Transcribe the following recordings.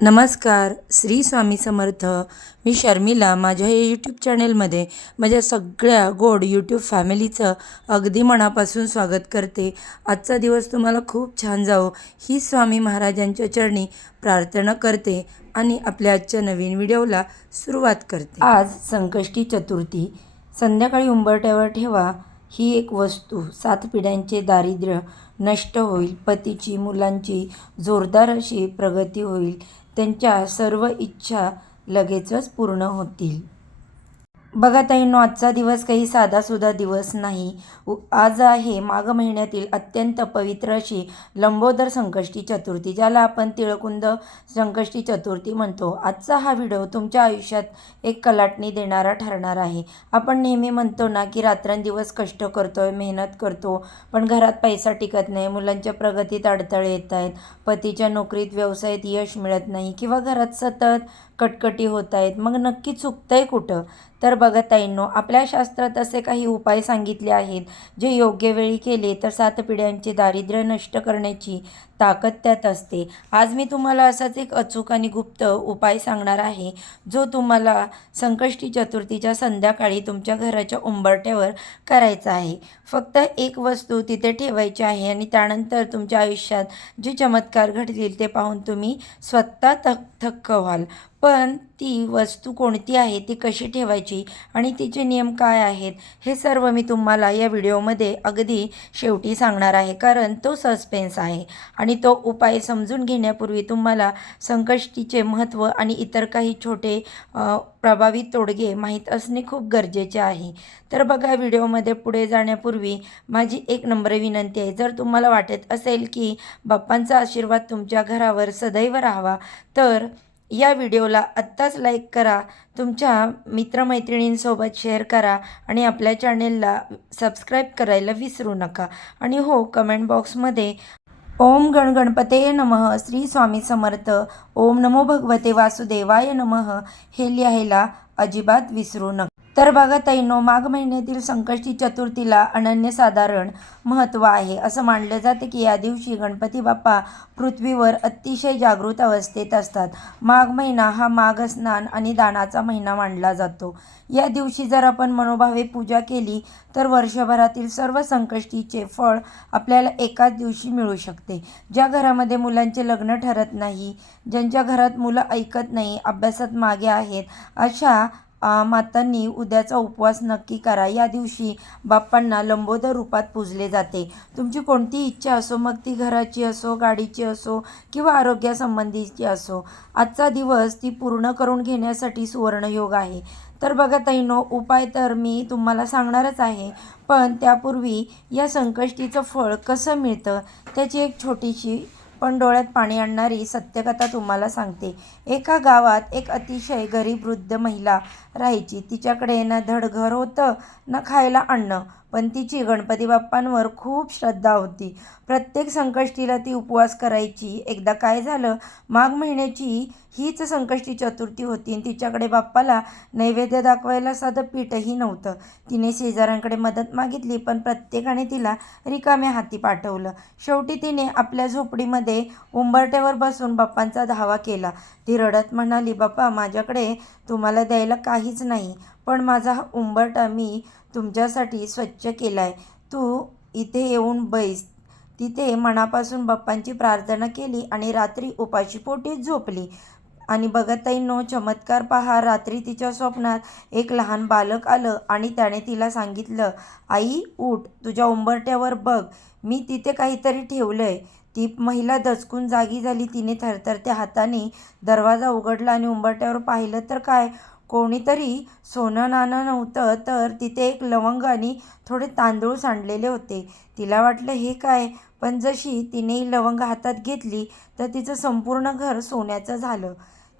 नमस्कार, श्री स्वामी समर्थ. मी शर्मिला. माझ्या या यूट्यूब चॅनेलमध्ये माझ्या सगळ्या गोड यूट्यूब फॅमिलीचं अगदी मनापासून स्वागत करते. आजचा दिवस तुम्हाला खूप छान जावो ही स्वामी महाराजांच्या चरणी प्रार्थना करते आणि आपल्या आजच्या नवीन व्हिडिओला सुरुवात करते. आज संकष्टी चतुर्थी. संध्याकाळी उंबरठ्यावर ठेवा ही एक वस्तू. 7 पिढ्यांचे दारिद्र्य नष्ट होईल. पतीची, मुलांची जोरदार अशी प्रगती होईल. त्यांच्या सर्व इच्छा लगेचच पूर्ण होतील. बघा ताईंनो, आजचा दिवस काही साधासुद्धा दिवस नाही. आज आहे माघ महिन्यातील अत्यंत पवित्र अशी लंबोदर संकष्टी चतुर्थी, ज्याला आपण तिळकुंद संकष्टी चतुर्थी म्हणतो. आजचा हा व्हिडिओ तुमच्या आयुष्यात एक कलाटणी देणारा ठरणार आहे. आपण नेहमी म्हणतो ना की रात्रंदिवस कष्ट करतोय, मेहनत करतो, पण घरात पैसा टिकत नाही, मुलांच्या प्रगतीत अडथळे येत आहेत, पतीच्या नोकरीत व्यवसायात यश मिळत नाही किंवा घरात सतत कटकटी होत आहेत. मग नक्की चुकतंय कुठं? तर बघा ताईंनो, आपल्या शास्त्रात असे काही उपाय सांगितले आहेत जे योग्य वेळी केले तर 7 पिढ्यांचे दारिद्र्य नष्ट करण्याची ताकद त्यात असते. आज मी तुम्हाला असाच एक अचूक आणि गुप्त उपाय सांगणार आहे, जो तुम्हाला संकष्टी चतुर्थीच्या संध्याकाळी तुमच्या घराच्या उंबरठ्यावर करायचा आहे. फक्त एक वस्तू तिथे ठेवायची आहे आणि त्यानंतर तुमच्या आयुष्यात जे चमत्कार घडतील ते पाहून तुम्ही स्वतः थक्क व्हाल. पण ती वस्तू कोणती आहे, ती कशी ठेवायची आणि तिचे नियम काय आहेत, हे सर्व मी तुम्हाला या व्हिडिओमध्ये अगदी शेवटी सांगणार आहे, कारण तो सस्पेन्स आहे. आणि तो उपाय समजून घेण्यापूर्वी तुम्हाला संकष्टीचे महत्त्व आणि इतर काही छोटे प्रभावी तोडगे माहीत असणे खूप गरजेचे आहे. तर बघा, व्हिडिओमध्ये पुढे जाण्यापूर्वी माझी एक नम्र विनंती आहे. जर तुम्हाला वाटत असेल की बाप्पांचा आशीर्वाद तुमच्या घरावर सदैव राहावा, तर या व्हिडिओला आत्ताच लाईक करा, तुमच्या मित्रमैत्रिणींसोबत शेअर करा आणि आपल्या चॅनेलला सबस्क्राईब करायला विसरू नका. आणि हो, कमेंट बॉक्समध्ये ओम गण गणपते नमः, श्री स्वामी समर्थ, ओम नमो भगवते वासुदेवाय नमः हे लिहायला अजिबात विसरू नका. तर बघा ताईंनो, माघ महिन्यातील संकष्टी चतुर्थीला अनन्यसाधारण महत्त्व आहे. असं मानलं जाते की या दिवशी गणपती बाप्पा पृथ्वीवर अतिशय जागृत अवस्थेत असतात. माघ महिना हा माघ स्नान आणि दानाचा महिना मानला जातो. या दिवशी जर आपण मनोभावे पूजा केली तर वर्षभरातील सर्व संकष्टीचे फळ आपल्याला एकाच दिवशी मिळू शकते. ज्या घरामध्ये मुलांचे लग्न ठरत नाही, ज्यांच्या घरात मुलं ऐकत नाही, अभ्यासात मागे आहेत, अशा मातांनी उद्याचा उपवास नक्की करा. या दिवशी बाप्पांना लंबोदर रूपात पूजले जाते. तुमची कोणती इच्छा असो, मग ती घराची असो, गाडीची असो किंवा आरोग्यासंबंधीची असो, आजचा दिवस ती पूर्ण करून घेण्यासाठी सुवर्णयोग आहे. तर बघा ताईंनो, उपाय तर मी तुम्हाला सांगणारच आहे, पण त्यापूर्वी या संकष्टीचं फळ कसं मिळतं त्याची एक छोटीशी पण डोळ्यात पाणी आणणारी सत्यकथा तुम्हाला सांगते. एका गावात एक अतिशय गरीब वृद्ध महिला राहायची. तिच्याकडे ना धड घर होतं ना खायला अन्न, पण तिची गणपती बाप्पांवर खूप श्रद्धा होती. प्रत्येक संकष्टीला ती उपवास करायची. एकदा काय झालं, माघ महिन्याची हीच संकष्टी चतुर्थी होती आणि तिच्याकडे बाप्पाला नैवेद्य दाखवायला साधं पीठही नव्हतं. तिने शेजाऱ्यांकडे मदत मागितली, पण प्रत्येकाने तिला रिकाम्या हाती पाठवलं. शेवटी तिने आपल्या झोपडीमध्ये उंबरठ्यावर बसून बाप्पांचा धावा केला. ती रडत म्हणाली, बाप्पा, माझ्याकडे तुम्हाला द्यायला काहीच नाही, पण माझा हा उंबरठा मी तुमच्यासाठी स्वच्छ केलाय. तू इथे येऊन बैस. तिथे मनापासून बाप्पांची प्रार्थना केली आणि रात्री उपाशीपोटी झोपली. आणि बघा ताईंनो, चमत्कार पहा. रात्री तिच्या स्वप्नात एक लहान बालक आलं आणि त्याने तिला सांगितलं, आई उठ, तुझ्या उंबरठ्यावर बघ, मी तिथे काहीतरी ठेवलंय. ती महिला दचकून जागी झाली. तिने थरथरत्या हाताने दरवाजा उघडला आणि उंबरठ्यावर पाहिलं तर काय, कोणीतरी सोनं नाणं नव्हतं, तर तिथे एक लवंग आणि थोडे तांदूळ सांडलेले होते. तिला वाटलं हे काय, पण जशी तिने लवंग हातात घेतली तर तिचं संपूर्ण घर सोन्याचं झालं.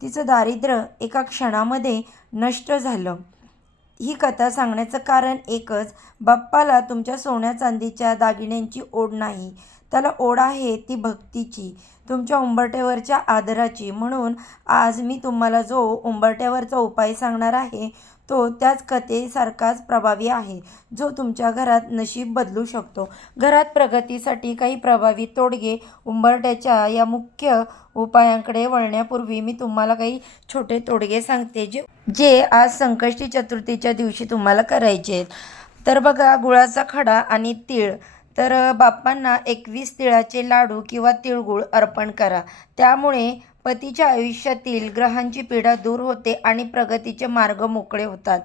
तिचं दारिद्र्य एका क्षणामध्ये नष्ट झालं. ही कथा सांगण्याचं कारण एकच, बाप्पाला तुमच्या सोन्या चांदीच्या दागिन्यांची ओढ नाही, त्याला ओढ आहे ती भक्तीची. तुमच्या उंबरठ्यावरच्या आदराची. म्हणून आज मी तुम्हाला जो उंबरठ्यावरचा उपाय सांगणार आहे तो त्याच कथेसारखाच प्रभावी आहे, जो तुमच्या घरात नशीब बदलू शकतो. घरात प्रगतीसाठी काही प्रभावी तोडगे. उंबरठ्याच्या या मुख्य उपायांकडे वळण्यापूर्वी मी तुम्हाला काही छोटे तोडगे सांगते जे जे आज संकष्टी चतुर्थीच्या दिवशी तुम्हाला करायचे आहेत. तर बघा, गुळाचा खडा आणि तीळ. तर बाप्पांना 21 तिळाचे लाडू किंवा तिळगुळ अर्पण करा. त्यामुळे पतीच्या आयुष्यातील ग्रहांची पीडा दूर होते आणि प्रगतीचे मार्ग मोकळे होतात.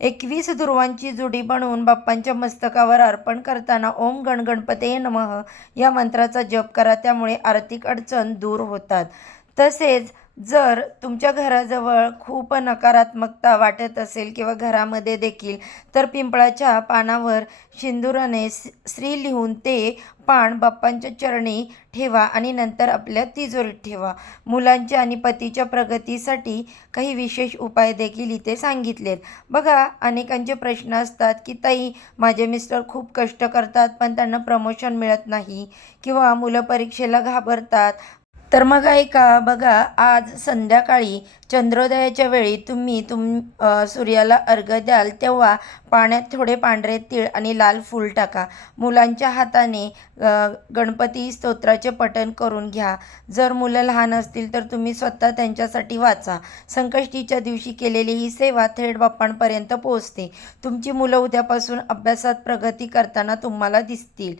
21 ध्रुवांची जुडी बनवून बाप्पांच्या मस्तकावर अर्पण करताना ओम गणगणपतये नमः या मंत्राचा जप करा. त्यामुळे आर्थिक अडचण दूर होतात. तसेच जर तुमच्या घराजवळ खूप नकारात्मकता वाटत असेल किंवा घरामध्ये देखील, तर पिंपळाच्या पानावर सिंदुराने श्री लिहून ते पान बाप्पांच्या चरणी ठेवा आणि नंतर आपल्या तिजोरीत ठेवा. मुलांच्या आणि पतीच्या प्रगतीसाठी काही विशेष उपाय देखील इथे सांगितलेत. बघा, अनेकांचे प्रश्न असतात की ताई, माझे मिस्टर खूप कष्ट करतात पण त्यांना प्रमोशन मिळत नाही किंवा मुलं परीक्षेला घाबरतात. तर मग ऐका, बघा, आज संध्याकाळी चंद्रोदयाच्या वेळी तुम्ही सूर्याला अर्घ्य द्याल तेव्हा पाण्यात थोडे पांढरे तीळ आणि लाल फूल टाका. मुलांच्या हाताने गणपती स्तोत्राचे पठण करून घ्या. जर मुलं लहान असतील तर तुम्ही स्वतः त्यांच्यासाठी वाचा. संकष्टीच्या दिवशी केलेली ही सेवा थेट बाप्पांपर्यंत पोहोचते. तुमची मुलं उद्यापासून अभ्यासात प्रगती करताना तुम्हाला दिसतील.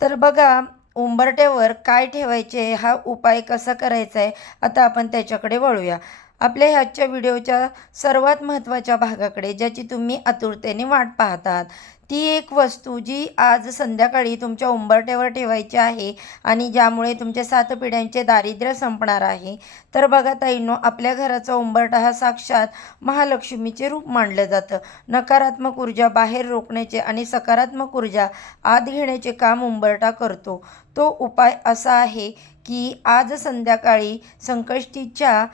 तर बघा, उंबरठ्यावर काय ठेवायचे, हा उपाय कसा करायचा आहे, आता आपण त्याच्याकडे वळूया. आपल्या ह्याच्या व्हिडिओच्या सर्वात महत्त्वाच्या भागाकडे, ज्याची तुम्ही आतुरतेने वाट पाहतात. ती एक वस्तू जी आज संध्याकाळी तुमच्या उंबरठ्यावर ठेवायची आहे आणि ज्यामुळे तुमच्या 7 पिढ्यांचे दारिद्र्य संपणार आहे. तर बघा ताईंनो, आपल्या घराचा उंबरठा हा साक्षात महालक्ष्मीचे रूप मानलं जातं. नकारात्मक ऊर्जा बाहेर रोखण्याचे आणि सकारात्मक ऊर्जा आत घेण्याचे काम उंबरठा करतो. तो उपाय असा आहे की आज संध्याकाळी संकष्टीच्या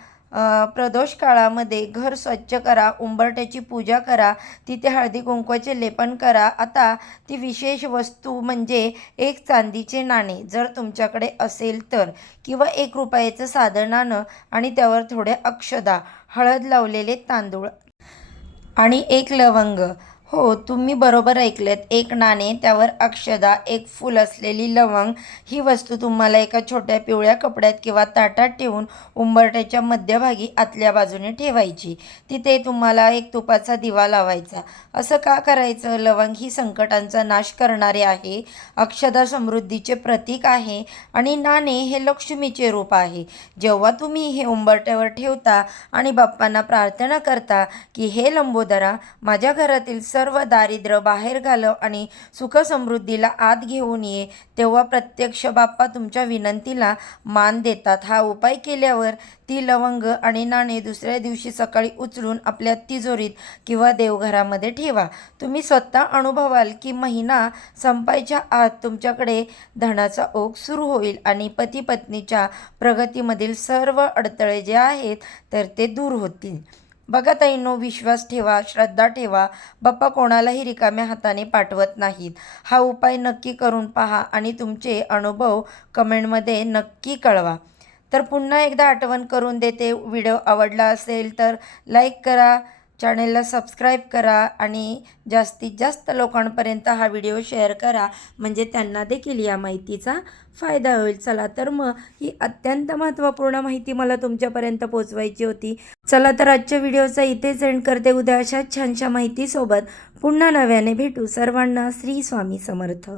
प्रदोष काळामध्ये घर स्वच्छ करा, उंबरठ्याची पूजा करा, तिथे हळदी कुंकवाचे लेपन करा. आता ती विशेष वस्तू म्हणजे एक चांदीचे नाणे, जर तुमच्याकडे असेल तर, किंवा 1 रुपयाचं साधं नाणं आणि त्यावर थोड्या अक्षदा, हळद लावलेले तांदूळ आणि 1 लवंग. हो, तुम्ही बरोबर ऐकलेत. 1 नाणे, त्यावर अक्षदा, 1 फूल असलेली लवंग. ही वस्तू तुम्हाला एका छोट्या पिवळ्या कपड्यात किंवा ताटात ठेवून उंबरठ्याच्या मध्यभागी आतल्या बाजूने ठेवायची. तिथे तुम्हाला 1 तुपाचा दिवा लावायचा. असं का करायचं? लवंग ही संकटांचा नाश करणारे आहे, अक्षदा समृद्धीचे प्रतीक आहे आणि नाणे हे लक्ष्मीचे रूप आहे. जेव्हा तुम्ही हे उंबरठ्यावर ठेवता आणि बाप्पांना प्रार्थना करता की हे लंबोदरा, माझ्या घरातील सर्व दारिद्र्य बाहेर घालव आणि सुखसमृद्धीला आत घेऊन ये, तेव्हा प्रत्यक्ष बाप्पा तुमच्या विनंतीला मान देतात. हा उपाय केल्यावर ती लवंग आणि नाणे दुसऱ्या दिवशी सकाळी उचलून आपल्या तिजोरीत किंवा देवघरामध्ये ठेवा. तुम्ही स्वतः अनुभवाल की महिना संपायच्या आत तुमच्याकडे धनाचा ओघ सुरू होईल आणि पती पत्नीच्या प्रगतीमधील सर्व अडथळे जे आहेत तर ते दूर होतील. बघा ताईंनो, विश्वास ठेवा, श्रद्धा ठेवा. बाप्पा कोणालाही रिकाम्या हाताने पाठवत नाहीत. हा उपाय नक्की करून पहा आणि तुमचे अनुभव कमेंटमध्ये नक्की कळवा. तर पुन्हा एकदा आठवण करून देते, व्हिडिओ आवडला असेल तर लाईक करा, चॅनेलला सबस्क्राईब करा आणि जास्तीत जास्त लोकांपर्यंत हा व्हिडिओ शेअर करा, म्हणजे त्यांना देखील या माहितीचा फायदा होईल. चला तर मग ही अत्यंत महत्त्वपूर्ण माहिती मला तुमच्यापर्यंत पोहोचवायची होती. चला तर आजच्या व्हिडिओचा इथेच एंड करते. उद्या अशाच छानशा माहितीसोबत पुन्हा नव्याने भेटू. सर्वांना श्री स्वामी समर्थ.